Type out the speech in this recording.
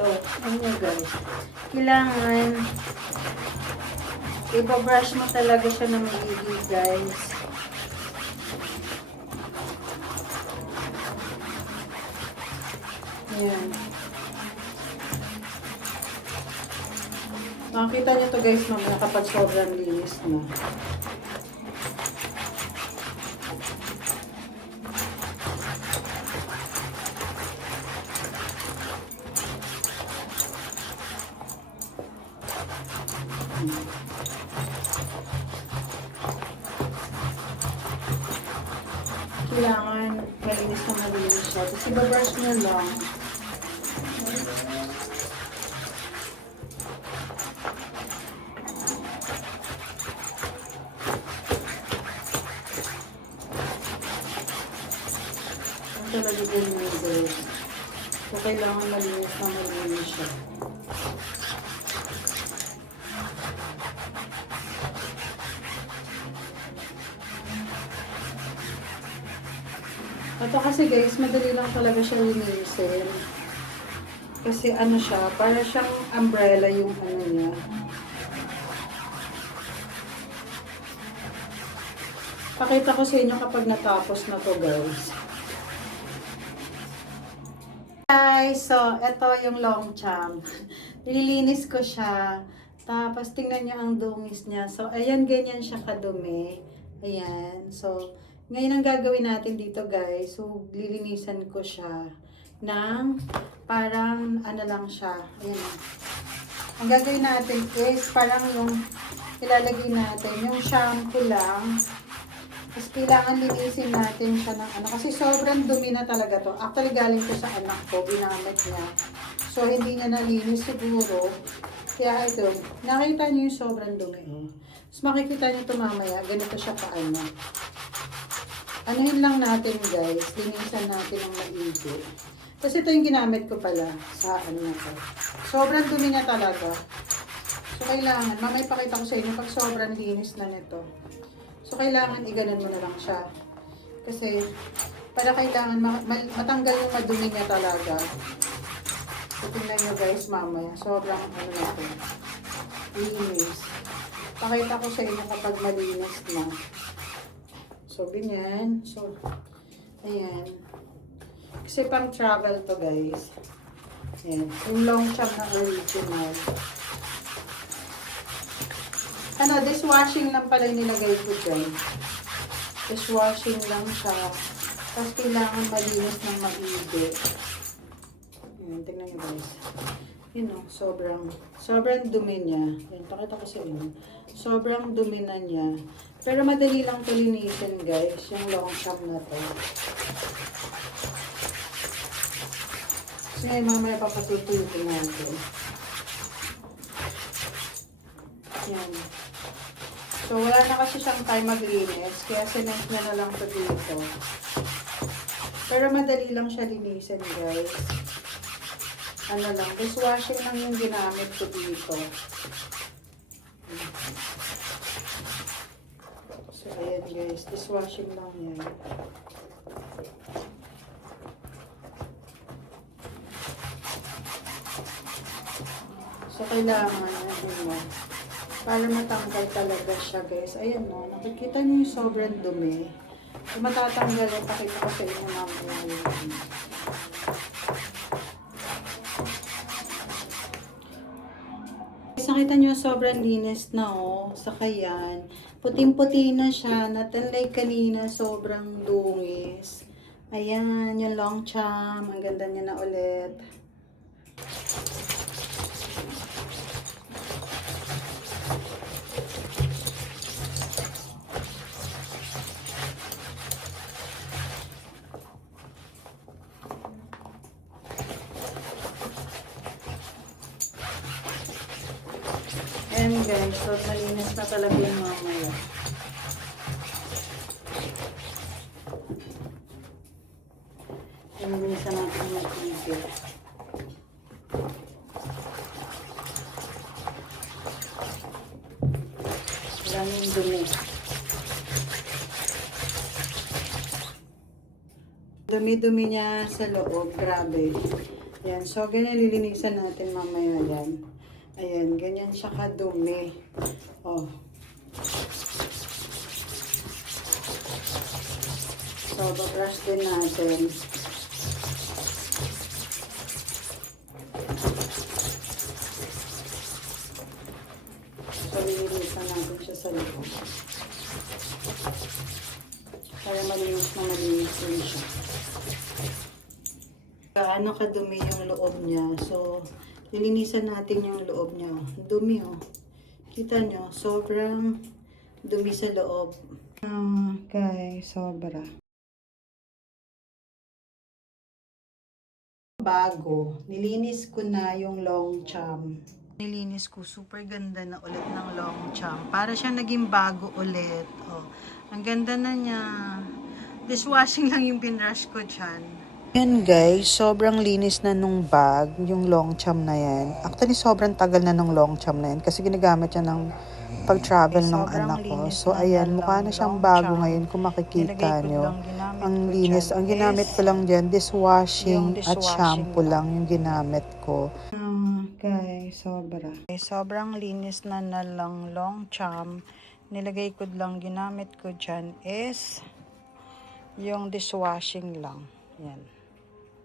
So, ano guys, kailangan ibabrush mo talaga siya ng maigi guys. Ayan. Makikita nyo to guys mamaya kapag sobrang linis na. Kailangan malinis na malinis siya. Tapos ibabrush nyo lang. Ang talaga din yung guys. So, kailangan malinis na malinis siya. Ito kasi guys, madali lang talaga siya linisin. Kasi ano siya, para siyang umbrella yung ano niya. Pakita ko sa inyo kapag natapos na to guys. Guys, so ito yung Longchamp. Nililinis ko siya. Tapos tingnan niyo ang dungis niya. So ayan, ganyan siya kadumi. Ayan. So ngayon ang gagawin natin dito guys, so lilinisan ko siya ng parang ano lang siya. Ayan. Ang gagawin natin is parang yung ilalagay natin yung shampoo lang. Tapos kailangan linisin natin siya ng ano. Kasi sobrang dumi na talaga to. Actually galing ko sa anak ko, ginamit niya. So hindi niya nalinis siguro. Kaya ito, nakita niyo yung sobrang dumi. Tapos makikita niyo ito mamaya, ganito siya paano. Anuhin lang natin guys, linisan natin ang maigi. Kasi ito yung ginamit ko pala sa ano na to. Sobrang dumi na talaga. So kailangan, mamaya pakita ko sa inyo pag sobrang linis na nito. So kailangan iganon mo na lang siya. Kasi para kailangan matanggal yung madumi niya talaga. So tingnan nyo guys mamaya, sobrang ano na to. Linis. Pakita ko sa inyo kapag malinis na. So, ganyan. So, ayan. Kasi pang travel to, guys. Ayan. Yung Longchamp na original. Ano, dishwashing lang pala yung nilagay ko dyan. Dishwashing lang siya. Tapos kailangan malinis ng maigi. Ayan, tingnan nyo, guys. Yun o, sobrang dumi niya. Ayan, pakita ko sa inyo. Sobrang dumi na niya. Pero madali lang ito linisin guys, yung Longchamp na to. So ngayon mamaya papatututin natin. Yan. So wala na kasi siyang time maglinis, kaya sinend niya na lang ito dito. Pero madali lang siya linisin guys. Ano lang, dishwashing lang yung ginamit ko dito. So, ayan guys, dishwashing lang yan. So, kailangan, ano mo, para matanggal talaga siya guys. Ayan no, nakikita niyo yung sobrang dumi. So, matatanggal yung pakita ko sa inyo mamaya yun. Nakita nyo, sobrang linis na oh. Saka yan. Puting-puti na siya. Natanlay kanina, sobrang dungis. Ayan, yung Longchamp. Ang ganda niya na ulit. Ayan guys, so malinis na talaga yung mamaya. Linisan natin yung tibig. Wala yung dumi. Dumi-dumi niya sa loob, grabe. Yan. So, ganyan lilinisan natin mamaya yan. Ayan, ganyan siya kadumi. Oh. So, babrush din natin. So, lilinisan natin siya sa loob. Para malinis na malinis din siya. Gaano kadumi yung loob niya. So, lilinisan natin yung loob niya. Dumi, oh. Kita nyo, sobrang dumi sa loob. Guys, sobra. Bago, nilinis ko na yung Longchamp. Nilinis ko, super ganda na ulit ng Longchamp. Para siya naging bago ulit. Oh, ang ganda na niya. Dishwashing lang yung binrush ko dyan. Yan guys, sobrang linis na nung bag, yung Longchamp na yan. Actually, sobrang tagal na nung Longchamp na yan kasi ginagamit yan ng pag-travel ng anak ko. So, ayan, mukha na siyang bago ngayon kung makikita nyo. Ang linis. Ang ginamit ko lang dyan, dishwashing at shampoo lang yung ginamit ko. Guys, sobra. Sobrang linis na lang Longchamp. Nilagay ko lang, ginamit ko dyan is yung dishwashing lang. Yan.